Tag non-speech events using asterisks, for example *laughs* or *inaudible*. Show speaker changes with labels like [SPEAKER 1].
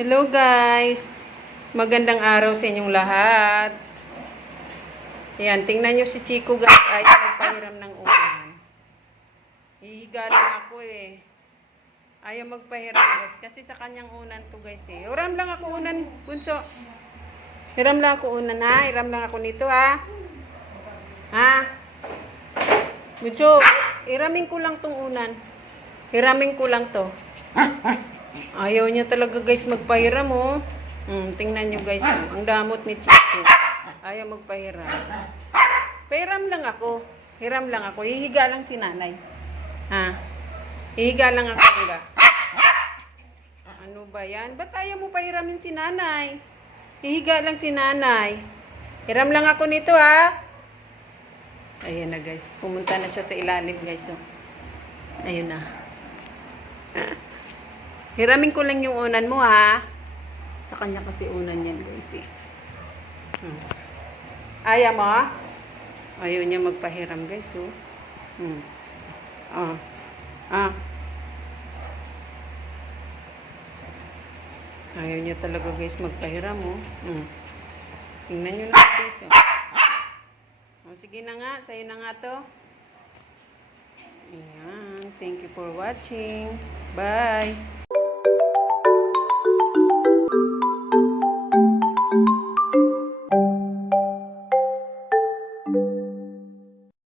[SPEAKER 1] Hello guys! Magandang araw sa inyong lahat. Ayan, tingnan nyo si Chico guys. Ay, magpahiram ng ulan. Hihiga lang ako eh. Ayaw magpahiram guys. Kasi sa kanyang unan to guys eh. Hiram lang ako unan, bunso. Hiram lang ako unan ha. Hiram lang ako nito ha. Ha? Bunso, hiramin ko lang tong unan. Hiramin ko lang to. *laughs* Ayaw niya talaga guys magpahiram oh. Hmm, tingnan niyo guys oh. Ang damot ni Chico. Ayaw magpahiram. Pahiram lang ako. Hiram lang ako. Hihiga lang si nanay. Ha? Hihiga lang ako nga. Ano ba yan? Ba't ayaw mo pahiramin si nanay? Hihiga lang si nanay. Hiram lang ako nito ha. Ayan na guys. Pumunta na siya sa ilalim guys. Oh. Ayun na. Hiramin ko lang yung unan mo ha. Sa kanya kasi unan yan guys eh. Hmm. Ayaw mo? Ayaw niya magpahiram guys oh. Hmm. Ah. Ah. Ayaw niya talaga guys magpahiram oh. Hmm. Tingnan niyo lang guys oh. oh. Sige na nga, sa'yo na nga to. Ayan. Thank you for watching. Bye.